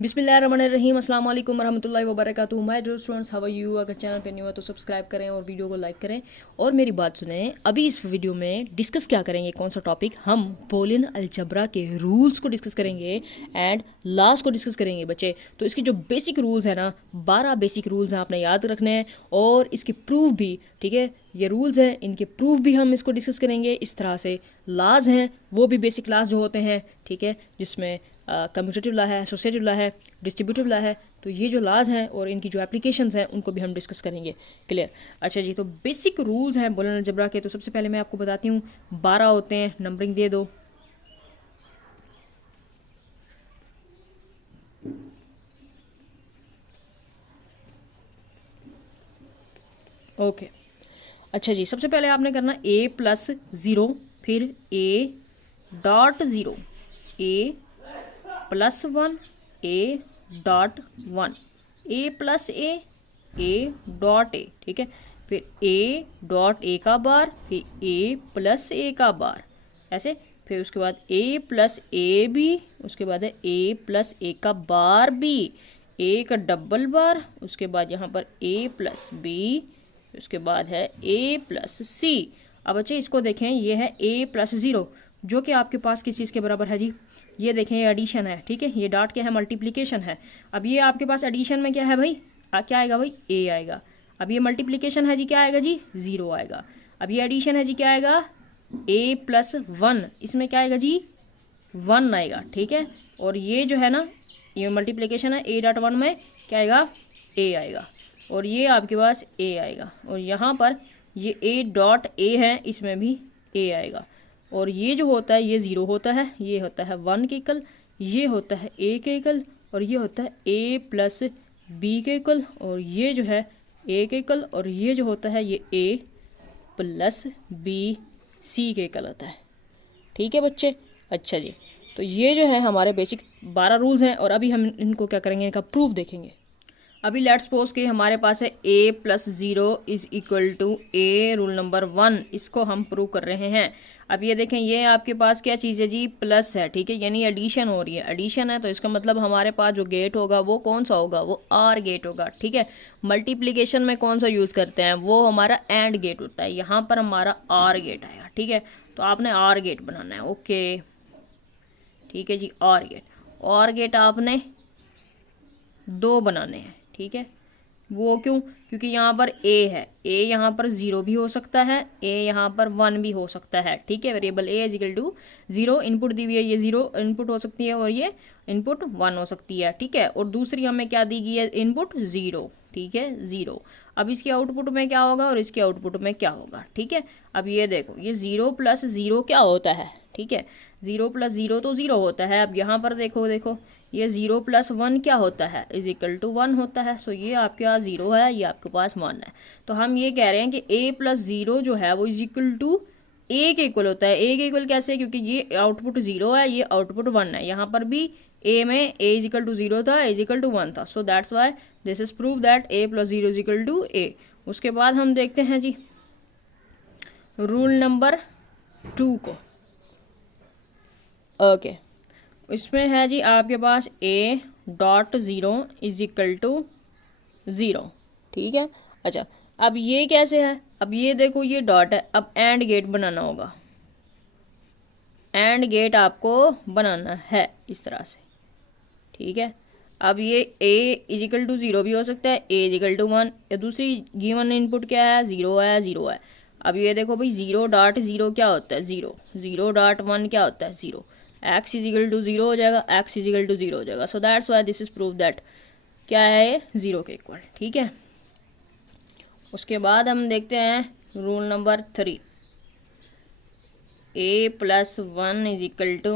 बिस्मिल्लाहिर्रहमानिर्रहीम अस्सलाम वालेकुम वरहमतुल्लाहि वबरकातुहू। My dear students, how are you. अगर चैनल पे न्यू है तो सब्सक्राइब करें और वीडियो को लाइक करें और मेरी बात सुनें। अभी इस वीडियो में डिस्कस क्या करेंगे, कौन सा टॉपिक, हम बूलियन अलजेब्रा के रूल्स को डिस्कस करेंगे एंड लॉस को डिस्कस करेंगे बच्चे। तो इसके जो बेसिक रूल्स हैं ना, 12 बेसिक रूल्स हैं, आपने याद रखने हैं और इसके प्रूफ भी, ठीक है। ये रूल्स हैं, इनके प्रूफ भी हम इसको डिस्कस करेंगे। इस तरह से लॉज हैं, वो भी बेसिक लॉज जो होते हैं, ठीक है, जिसमें कम्यूटेटिव लॉ है, एसोसिएटिव लॉ है, डिस्ट्रीब्यूटिव लॉ है। तो ये जो लॉज हैं और इनकी जो एप्लीकेशंस हैं उनको भी हम डिस्कस करेंगे। क्लियर। अच्छा जी, तो बेसिक रूल्स हैं बूलियन अलजेब्रा के। तो सबसे पहले मैं आपको बताती हूँ, 12 होते हैं। नंबरिंग दे दो। ओके। अच्छा जी, सबसे पहले आपने करना a+0, फिर a.0, a+1, a.1, a+a, ठीक है। फिर a.a का बार, फिर a+a का बार, ऐसे। फिर उसके बाद a+ab, उसके बाद है a+a का बार b, a का डबल बार, उसके बाद यहाँ पर a+b, उसके बाद है a+c। अब बच्चे इसको देखें, ये है a+0 जो कि आपके पास किस चीज़ के बराबर है जी। ये देखें, ये एडिशन है, ठीक है। ये डॉट क्या है, मल्टीप्लिकेशन है। अब ये आपके पास एडिशन में क्या है भाई, क्या आएगा भाई, a आएगा। अब ये मल्टीप्लिकेशन है जी, क्या आएगा जी, 0 आएगा। अब ये एडिशन है जी, क्या आएगा, a+1, इसमें क्या आएगा जी, 1 आएगा, ठीक है। और ये जो है ना, ये मल्टीप्लिकेशन है, a.1 में क्या आएगा, a आएगा। और ये आपके पास a आएगा। और यहाँ पर ये a.a है, इसमें भी a आएगा। और ये जो होता है, ये 0 होता है, ये होता है 1 के इक्वल, ये होता है a के इक्वल, और ये होता है a+b के इक्वल, और ये जो है a के इक्वल, और ये जो होता है ये a+b/c के इक्वल होता है, ठीक है बच्चे। अच्छा जी, तो ये जो है हमारे बेसिक 12 रूल्स हैं और अभी हम इनको क्या करेंगे, इनका प्रूफ देखेंगे। अभी लेट्स सपोज कि हमारे पास है a+0 is equal to a, rule number 1, इसको हम प्रूव कर रहे हैं। अब ये देखें, ये आपके पास क्या चीज़ है जी, प्लस है, ठीक है, यानी एडिशन हो रही है। एडिशन है तो इसका मतलब हमारे पास जो गेट होगा वो कौन सा होगा, वो आर गेट होगा, ठीक है। मल्टीप्लिकेशन में कौन सा यूज़ करते हैं, वो हमारा एंड गेट होता है। यहाँ पर हमारा आर गेट आएगा, ठीक है। तो आपने आर गेट बनाना है, ओके, ठीक है जी। आर गेट आपने 2 बनाने हैं, ठीक है। वो क्यों, क्योंकि यहाँ पर a है, a यहाँ पर 0 भी हो सकता है, a यहाँ पर 1 भी हो सकता है, ठीक है। Variable a is equal to 0, input दी हुई है, ये 0 इनपुट हो सकती है और ये इनपुट 1 हो सकती है, ठीक है। और दूसरी हमें क्या दी गई है, इनपुट 0, ठीक है, 0। अब इसके आउटपुट में क्या होगा और इसके आउटपुट में क्या होगा, ठीक है। अब ये देखो, ये 0+0 क्या होता है, ठीक है, 0+0 तो 0 होता है। अब यहाँ पर देखो, ये 0+1 क्या होता है, इज इक्वल टू 1 होता है। सो ये आपके पास 0 है, ये आपके पास 1 है। तो हम ये कह रहे हैं कि a+0 जो है वो इज इक्वल टू a के इक्वल होता है। a के इक्वल कैसे, क्योंकि ये आउटपुट 0 है, ये आउटपुट 1 है। यहाँ पर भी a में a इज इक्वल टू 0 था, a इज इक्वल टू 1 था। So that's why this is prove that a+0 is equal to a। उसके बाद हम देखते हैं जी रूल नंबर 2 को। ओके, इसमें है जी आपके पास a.0 इज इक्वल टू 0, ठीक है। अच्छा, अब ये कैसे है, अब ये देखो, ये डॉट है। अब एंड गेट बनाना होगा, एंड गेट आपको बनाना है इस तरह से, ठीक है। अब ये a इज इक्वल टू 0 भी हो सकता है, a इज इक्वल टू 1, या दूसरी गिवन इनपुट क्या है, 0 है, 0 है। अब ये देखो भाई, 0.0 क्या होता है, 0, 0.1 क्या होता है, 0। x इज इक्वल टू 0 हो जाएगा, x इज इक्वल टू 0 हो जाएगा। सो that's why this is prove that क्या है, 0 के इक्वल, ठीक है। उसके बाद हम देखते हैं rule number 3, a+1 is equal to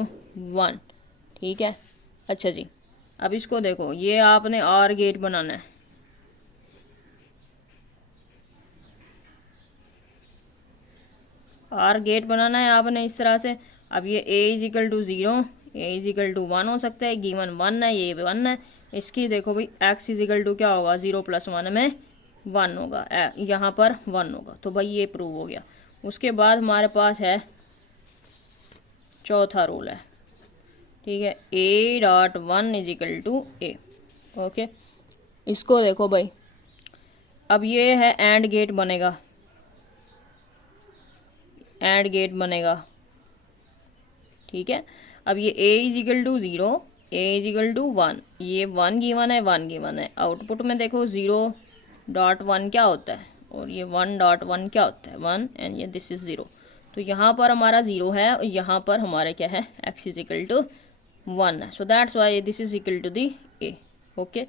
1, ठीक है। अच्छा जी, अब इसको देखो, ये आपने आर गेट बनाना है, आर गेट बनाना है आपने इस तरह से। अब ये a is equal to 0, a is equal to 1 हो सकता है, गिवन 1 है, ये 1 है। इसकी देखो भाई, x इज इक्वल टू क्या होगा, 0+1 में 1 होगा, यहाँ पर 1 होगा। तो भाई ये प्रूव हो गया। उसके बाद हमारे पास है चौथा रूल है, ठीक है, A dot one is equal to A. Okay, इसको देखो भाई, अब ये है एंड गेट बनेगा, एंड गेट बनेगा, ठीक है। अब ये A is equal to 0, A is equal to 1, ये 1 गिवन है, 1 गिवन है। आउटपुट में देखो 0.1 क्या होता है और ये 1.1 क्या होता है, 1, एंड ये दिस इज 0। तो यहाँ पर हमारा 0 है और यहाँ पर हमारे क्या है, x इज इक्वल टू 1 है। So that's why this is equal to the A. Okay,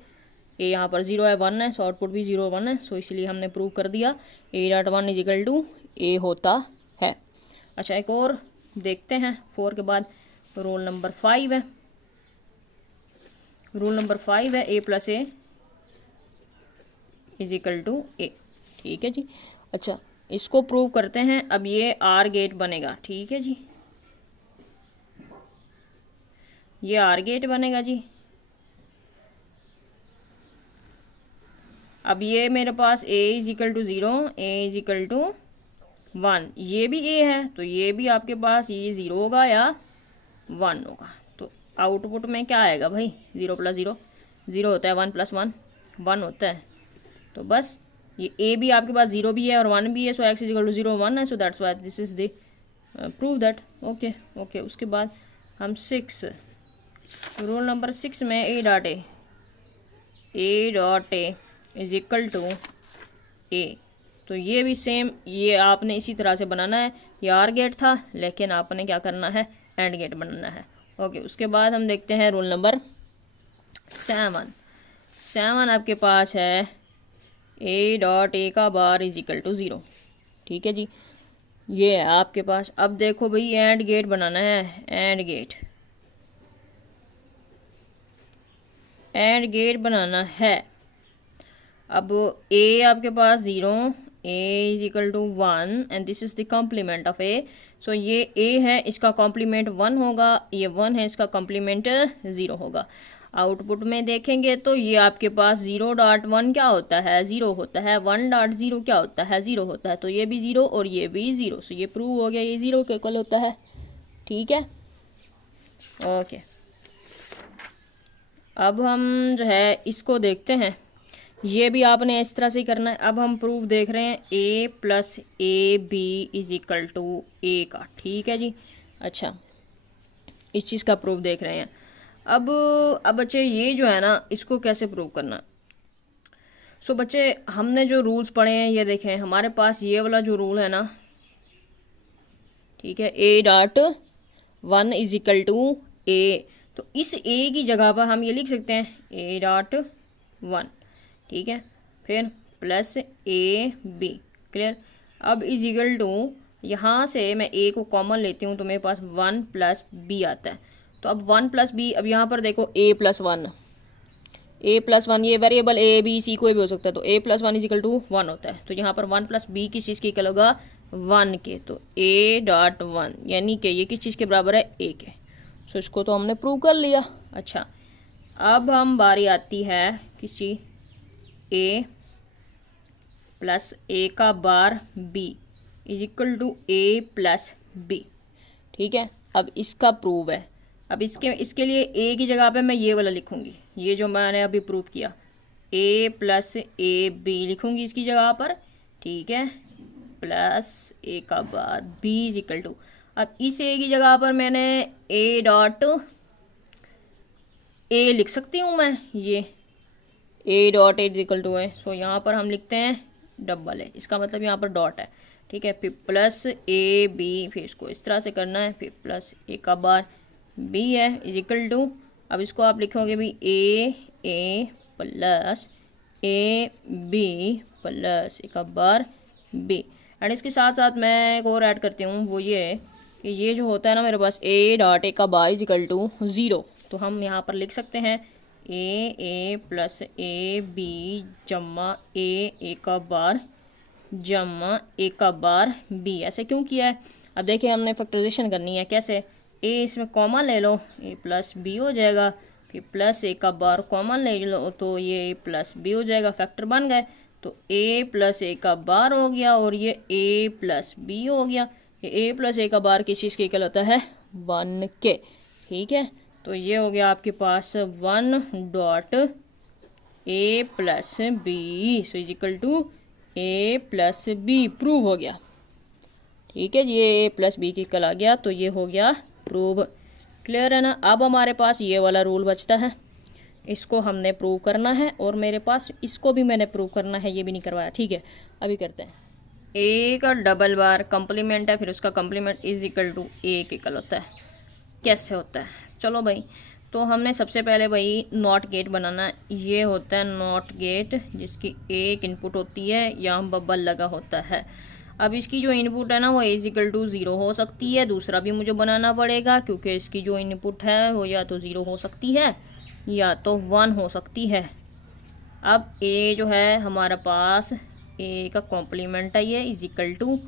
A यहाँ पर 0 है, 1 है, सो आउटपुट भी 0 1 है। सो इसलिए हमने प्रूव कर दिया A dot 1 is equal to A होता है। अच्छा, एक और देखते हैं 4 के बाद। रोल नंबर 5 है, रूल नंबर 5 है A plus A is equal to A. ठीक है जी। अच्छा, इसको प्रूव करते हैं। अब ये आर गेट बनेगा, ठीक है जी, ये आर गेट बनेगा जी। अब ये मेरे पास A is equal to 0, A is equal to 1, ये भी ए है तो ये भी आपके पास ये 0 होगा या 1 होगा। तो आउटपुट में क्या आएगा भाई, 0 प्लस 0 0 होता है, 1 प्लस 1 1 होता है। तो बस ये ए भी आपके पास 0 भी है और 1 भी है, so X is equal to 0 1 है, so that's why this is the prove that. Okay okay, उसके बाद हम 6 रोल नंबर 6 में A dot A is equal to A. तो ये भी सेम, ये आपने इसी तरह से बनाना है। ये आर गेट था लेकिन आपने क्या करना है, एंड गेट बनाना है। ओके, उसके बाद हम देखते हैं रोल नंबर 7 आपके पास है ए डॉट ए का बार इज इक्वल टू 0। ठीक है जी, ये है आपके पास। अब देखो भाई, एंड गेट बनाना है, एंड गेट बनाना है। अब ए आपके पास 0, A is equal to 1 and this is the complement of A. So ये ए है, इसका कॉम्प्लीमेंट 1 होगा, ये 1 है, इसका कॉम्प्लीमेंट 0 होगा। आउटपुट में देखेंगे तो ये आपके पास 0.1 क्या होता है, 0 होता है, 1.0 क्या होता है, 0 होता है। तो ये भी 0 और ये भी 0, सो ये प्रूव हो गया, ये 0 के इक्वल होता है। ठीक है, ओके। अब हम जो है इसको देखते हैं, ये भी आपने इस तरह से ही करना है। अब हम प्रूफ देख रहे हैं a plus A B is equal to A का। ठीक है जी। अच्छा, इस चीज़ का प्रूफ देख रहे हैं। अब बच्चे ये जो है ना, इसको कैसे प्रूव करना। सो बच्चे, हमने जो रूल्स पढ़े हैं ये देखें, हमारे पास ये वाला जो रूल है ना, ठीक है, a dot 1 is equal to A. तो इस a की जगह पर हम ये लिख सकते हैं a डॉट 1, ठीक है, फिर प्लस ए बी। क्लियर। अब इज इक्वल टू, यहाँ से मैं ए को कॉमन लेती हूँ तो मेरे पास 1 प्लस बी आता है। तो अब 1 प्लस बी, अब यहाँ पर देखो a प्लस 1, ये वेरिएबल ए बी सी कोई भी हो सकता है। तो a plus 1 is equal to 1 होता है। तो यहाँ पर 1 प्लस बी किस चीज़ के इक्वल होगा, 1 के। तो a डॉट 1 यानी कि ये किस चीज़ के बराबर है, a के। सो इसको तो हमने प्रूव कर लिया। अच्छा, अब हम बारी आती है किसी a प्लस ए का bar b is equal to A plus B. ठीक है, अब इसका प्रूव है। अब इसके लिए a की जगह पे मैं ये वाला लिखूंगी, ये जो मैंने अभी प्रूव किया, a प्लस ए बी लिखूंगी इसकी जगह पर। ठीक है, प्लस ए का bar b is equal to, अब इस a की जगह पर मैंने a डॉट a लिख सकती हूँ मैं, ये a dot is equal to है। सो यहाँ पर हम लिखते हैं डबल है, इसका मतलब यहाँ पर डॉट है। ठीक है, फिर प्लस ए बी, फिर इसको इस तरह से करना है, फिर प्लस ए का बार बी है इज इक्वल टू, अब इसको आप लिखोगे भी ए plus A B plus A का बार बी। एंड इसके साथ साथ मैं एक और ऐड करती हूँ, वो ये है कि ये जो होता है ना मेरे पास ए डॉट ए का बार इज इक्वल टू 0। तो हम यहाँ पर लिख सकते हैं ए प्लस ए बी जम्मा ए का बार जम्मा ए का बार बी। ऐसे क्यों किया है, अब देखिए हमने फैक्टराइजेशन करनी है। कैसे, ए इसमें कॉमन ले लो, ए प्लस बी हो जाएगा, फिर प्लस ए का बार कॉमन ले लो तो ये ए प्लस बी हो जाएगा, फैक्टर बन गए। तो ए प्लस ए का बार हो गया और ये ए प्लस बी हो गया। ये ए प्लस ए का बार किस चीज़ के इक्वल होता है, 1 के। ठीक है, तो ये हो गया आपके पास 1 dot A plus B so is equal to A plus B. Prove हो गया। ठीक है, ये ए प्लस बी की इक्वल आ गया, तो ये हो गया प्रूव। क्लियर है ना। अब हमारे पास ये वाला रूल बचता है, इसको हमने प्रूव करना है, और मेरे पास इसको भी मैंने प्रूव करना है, ये भी नहीं करवाया। ठीक है, अभी करते हैं। ए का डबल बार कंप्लीमेंट है, फिर उसका कंप्लीमेंट इज इक्वल टू ए के इक्वल होता है। कैसे होता है, चलो भाई। तो हमने सबसे पहले भाई नॉट गेट बनाना है। ये होता है नॉट गेट, जिसकी एक इनपुट होती है, यहाँ बबल लगा होता है। अब इसकी जो इनपुट है ना वो इज इक्वल टू 0 हो सकती है। दूसरा भी मुझे बनाना पड़ेगा, क्योंकि इसकी जो इनपुट है वो या तो 0 हो सकती है या तो 1 हो सकती है। अब ए जो है हमारा पास, ए का कॉम्प्लीमेंट है, ये इज इक्वल टू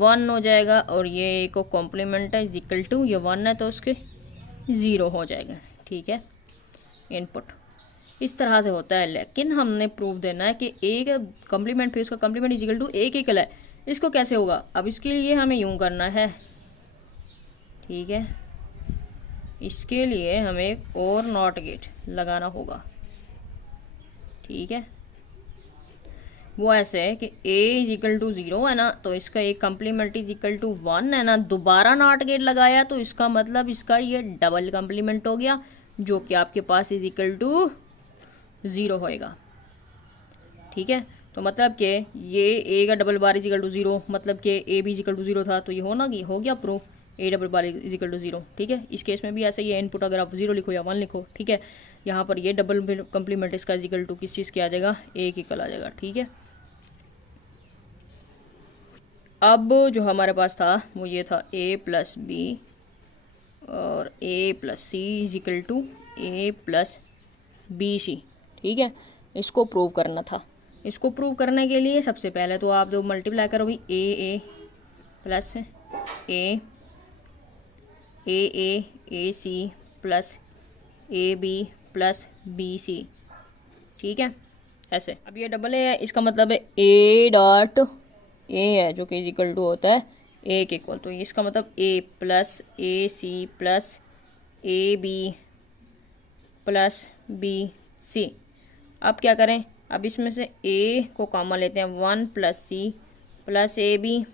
1 हो जाएगा, और ये ए को कॉम्प्लीमेंट है इज इक्वल टू, ये 1 है तो उसके 0 हो जाएगा। ठीक है, इनपुट इस तरह से होता है। लेकिन हमने प्रूफ देना है कि ए का कॉम्प्लीमेंट फिर उसका कॉम्प्लीमेंट इज इक्वल टू ए के इक्वल है। इसको कैसे होगा, अब इसके लिए हमें यूं करना है। ठीक है, इसके लिए हमें एक और नॉट गेट लगाना होगा। ठीक है, वो ऐसे है कि a इज इक्वल टू 0 है ना, तो इसका एक कम्प्लीमेंट इज इक्वल टू 1 है ना। दोबारा नॉट गेट लगाया तो इसका मतलब इसका ये डबल कम्प्लीमेंट हो गया, जो कि आपके पास इज इक्वल टू 0 होएगा। ठीक है, तो मतलब कि ये a का double bar is equal to 0, मतलब कि a भी इज इक्वल टू 0 था, तो ये होना कि हो गया proof a double bar is equal to 0। ठीक है, इस केस में भी ऐसा ही है, इनपुट अगर आप 0 लिखो या 1 लिखो। ठीक है, यहाँ पर ये डबल कम्प्लीमेंट इसका इज इक्वल टू किस चीज़ के आ जाएगा, a की इक्वल आ जाएगा। ठीक है, अब जो हमारे पास था वो ये था a प्लस बी और a plus C is equal to a plus B C. ठीक है, इसको प्रूव करना था। इसको प्रूव करने के लिए सबसे पहले तो आप दो मल्टीप्लाई करो भाई, A plus A C plus A B plus B C. ठीक है, ऐसे। अब ये डबल ए है, इसका मतलब है ए डॉट ए है, जो कि इक्वल टू होता है ए के इक्वल। तो इसका मतलब A plus A C plus A B plus B C. अब क्या करें, अब इसमें से a को कॉमन लेते हैं, 1 plus C plus A B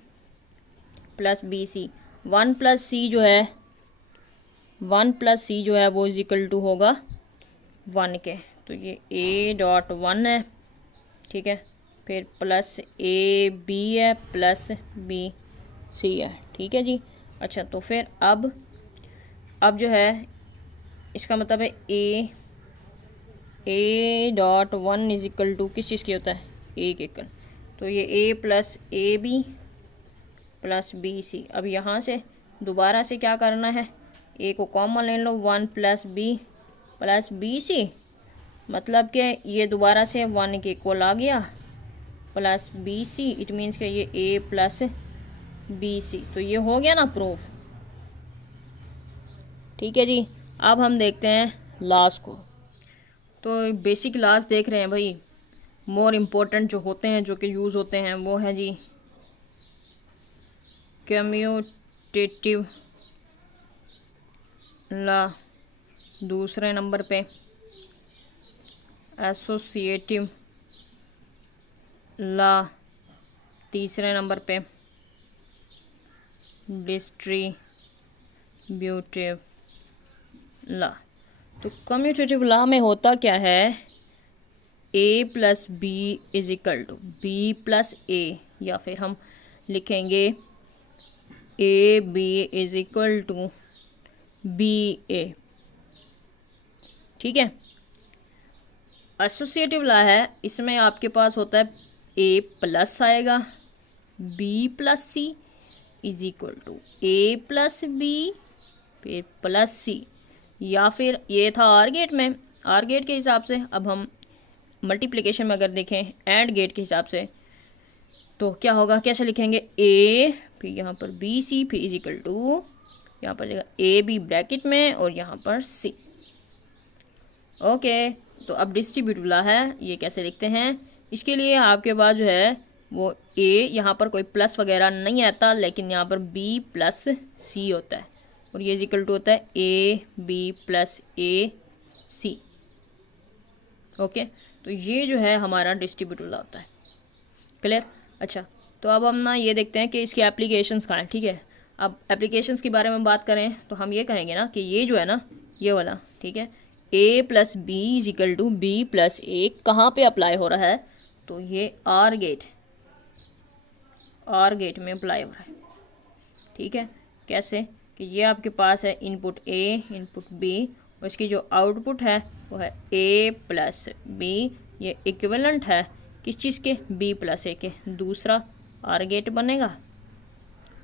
plus B C. 1 plus C जो है वो इज इक्वल टू होगा 1 के, तो ये a डॉट 1 है। ठीक है, फिर प्लस ए बी है प्लस बी सी है। ठीक है जी, अच्छा। तो फिर अब जो है इसका मतलब है A dot 1 is equal to किस चीज़ की होता है, ए के इक्वल। तो ये A plus A B plus B C. अब यहाँ से दोबारा से क्या करना है, ए को कॉमन ले लो, 1 plus B plus B C, मतलब कि ये दोबारा से 1 के इक्वल आ गया, plus B C. It means कि ये ए प्लस बी सी। तो ये हो गया ना प्रूफ। ठीक है जी, अब हम देखते हैं लॉस को। तो बेसिक लॉस देख रहे हैं भाई, मोर इम्पोर्टेंट जो होते हैं, जो कि यूज़ होते हैं, वो है जी कम्यूटेटिव लॉ, दूसरे नंबर पे एसोसिएटिव लॉ, तीसरे नंबर पे डिस्ट्रीब्यूटिव लॉ। तो कम्यूटेटिव लॉ में होता क्या है, a plus B is equal to B plus A, या फिर हम लिखेंगे A B is equal to B A. ठीक है, एसोसिएटिव लॉ है, इसमें आपके पास होता है a प्लस आएगा b plus C is equal to A plus B फिर प्लस सी, या फिर ये था आर गेट में, आर गेट के हिसाब से। अब हम मल्टीप्लिकेशन में अगर देखें एंड गेट के हिसाब से, तो क्या होगा, कैसे लिखेंगे, ए फिर यहाँ पर बी सी फिर इज इक्वल टू यहाँ पर जगह ए बी ब्रैकेट में और यहाँ पर सी। ओके, तो अब डिस्ट्रीब्यूटिव लॉ है, ये कैसे लिखते हैं, इसके लिए आपके पास जो है वो ए, यहाँ पर कोई प्लस वगैरह नहीं आता, लेकिन यहाँ पर बी प्लस सी होता है। और ये इज इक्वल टू होता है A B plus A C. Okay, तो ये जो है हमारा डिस्ट्रीब्यूटिव लॉ होता है। क्लियर? अच्छा, तो अब हम ना ये देखते हैं कि इसके एप्लीकेशंस कहाँ हैं। ठीक है, अब एप्लीकेशंस के बारे में बात करें तो हम ये कहेंगे ना कि ये जो है ना, ये वाला, ठीक है, a plus B is equal to B plus A कहाँ पे अप्लाई हो रहा है, तो ये आर गेट में अप्लाई हो रहा है। ठीक है, कैसे कि ये आपके पास है इनपुट a इनपुट b और इसकी जो आउटपुट है वो है a प्लस बी। ये इक्विवेलेंट है किस चीज़ के, b प्लस ए के। दूसरा आर गेट बनेगा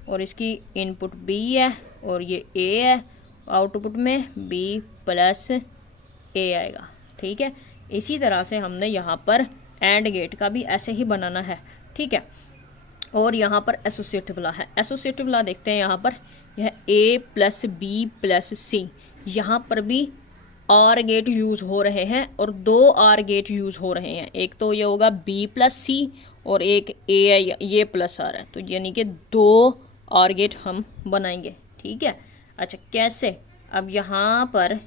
और इसकी इनपुट b है और ये a है, आउटपुट में b प्लस ए आएगा। ठीक है, इसी तरह से हमने यहाँ पर एंड गेट का भी ऐसे ही बनाना है। ठीक है, और यहाँ पर एसोसिएटिव लॉ है। एसोसिएटिव लॉ देखते हैं यहाँ पर, यह a प्लस बी प्लस सी, यहाँ पर भी आर गेट यूज़ हो रहे हैं और दो आर गेट यूज़ हो रहे हैं। एक तो ये होगा b प्लस सी और एक a है, ये प्लस आर है, तो यानी कि दो आर गेट हम बनाएंगे। ठीक है, अच्छा कैसे, अब यहाँ पर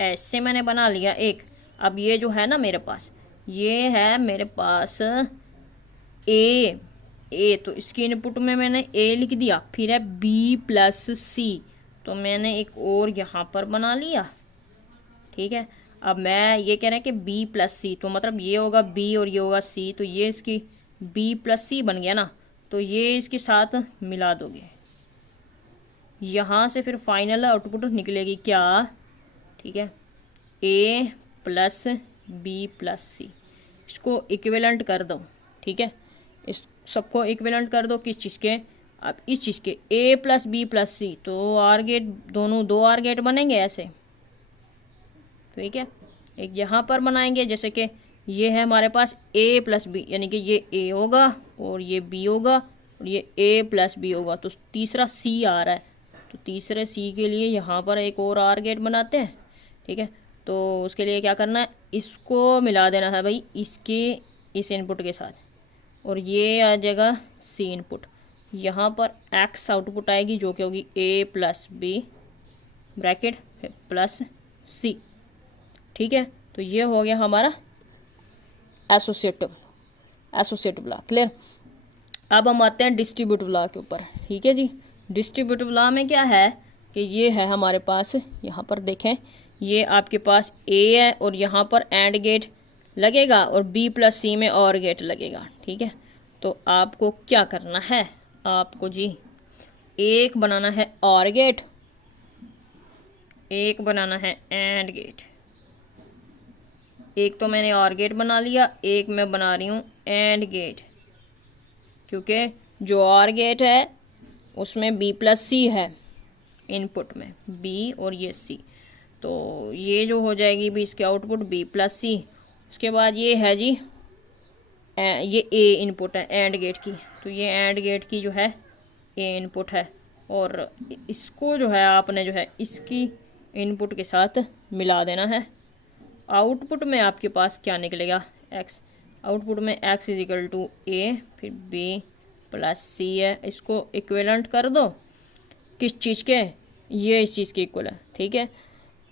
ऐसे मैंने बना लिया एक। अब ये जो है ना मेरे पास, ये है मेरे पास ए, तो इसकी इनपुट में मैंने ए लिख दिया, फिर है बी प्लस सी, तो मैंने एक और यहाँ पर बना लिया। ठीक है, अब मैं ये कह रहे हैं कि बी प्लस सी, तो मतलब ये होगा बी और ये होगा सी, तो ये इसकी बी प्लस सी बन गया ना, तो ये इसके साथ मिला दोगे, यहाँ से फिर फाइनल आउटपुट निकलेगी क्या, ठीक है, a प्लस बी प्लस सी। इसको इक्विवेलेंट कर दो। ठीक है, इस सबको इक्विवेलेंट कर दो किस चीज़ के, अब इस चीज़ के a प्लस बी प्लस सी, तो आर गेट दोनों दो आर गेट बनेंगे ऐसे। ठीक है, एक यहाँ पर बनाएंगे, जैसे कि ये है हमारे पास a प्लस बी, यानी कि ये a होगा और ये b होगा और ये a प्लस बी होगा, तो तीसरा c आ रहा है, तो तीसरे c के लिए यहाँ पर एक और आर गेट बनाते हैं। ठीक है, तो उसके लिए क्या करना है, इसको मिला देना है भाई इसके इस इनपुट के साथ, और ये आ जाएगा सी इनपुट, यहाँ पर एक्स आउटपुट आएगी जो कि होगी a plus B bracket plus C. ठीक है, तो ये हो गया हमारा एसोसिएटिव लॉ। क्लियर? अब हम आते हैं डिस्ट्रीब्यूटिव लॉ के ऊपर। ठीक है जी, डिस्ट्रीब्यूटिव लॉ में क्या है कि ये है हमारे पास, यहाँ पर देखें, ये आपके पास a है और यहाँ पर एंड गेट लगेगा और b प्लस सी में और गेट लगेगा। ठीक है, तो आपको क्या करना है, आपको जी एक बनाना है और गेट, एक बनाना है एंड गेट। एक तो मैंने और गेट बना लिया, एक मैं बना रही हूँ एंड गेट, क्योंकि जो और गेट है उसमें b प्लस सी है इनपुट में, b और ये c, तो ये जो हो जाएगी भी इसके आउटपुट b प्लस सी। उसके बाद ये है जी ये a इनपुट है एंड गेट की, तो ये एंड गेट की जो है a इनपुट है और इसको जो है आपने जो है इसकी इनपुट के साथ मिला देना है। आउटपुट में आपके पास क्या निकलेगा, x, आउटपुट में x is equal to a फिर b प्लस सी है, इसको इक्विवेलेंट कर दो किस चीज़ के, ये इस चीज़ के इक्वल है। ठीक है,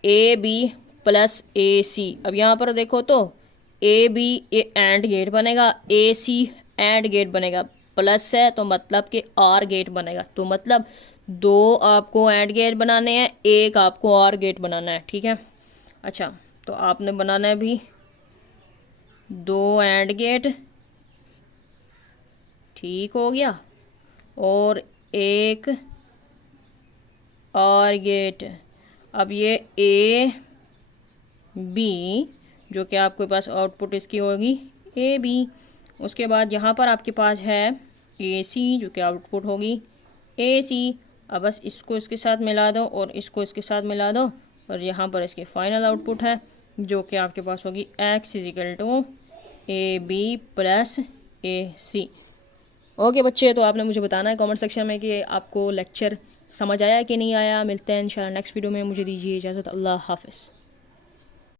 ए बी प्लस ए सी। अब यहाँ पर देखो तो ए बी एंड गेट बनेगा, ए सी एंड गेट बनेगा, प्लस है तो मतलब कि आर गेट बनेगा, तो मतलब दो आपको एंड गेट बनाने हैं, एक आपको आर गेट बनाना है। ठीक है, अच्छा तो आपने बनाना है भी दो एंड गेट, ठीक हो गया, और एक आर गेट। अब ये ए बी जो कि आपके पास आउटपुट इसकी होगी ए बी, उसके बाद यहाँ पर आपके पास है ए सी जो कि आउटपुट होगी ए सी। अब बस इसको इसके साथ मिला दो और इसको इसके साथ मिला दो और यहाँ पर इसकी फाइनल आउटपुट है जो कि आपके पास होगी X is equal to A B plus A C. Okay बच्चे, तो आपने मुझे बताना है कमेंट सेक्शन में कि आपको लेक्चर समझ आया कि नहीं आया। मिलते हैं इंशाल्लाह नेक्स्ट वीडियो में, मुझे दीजिए इजाज़त, अल्लाह हाफिज़।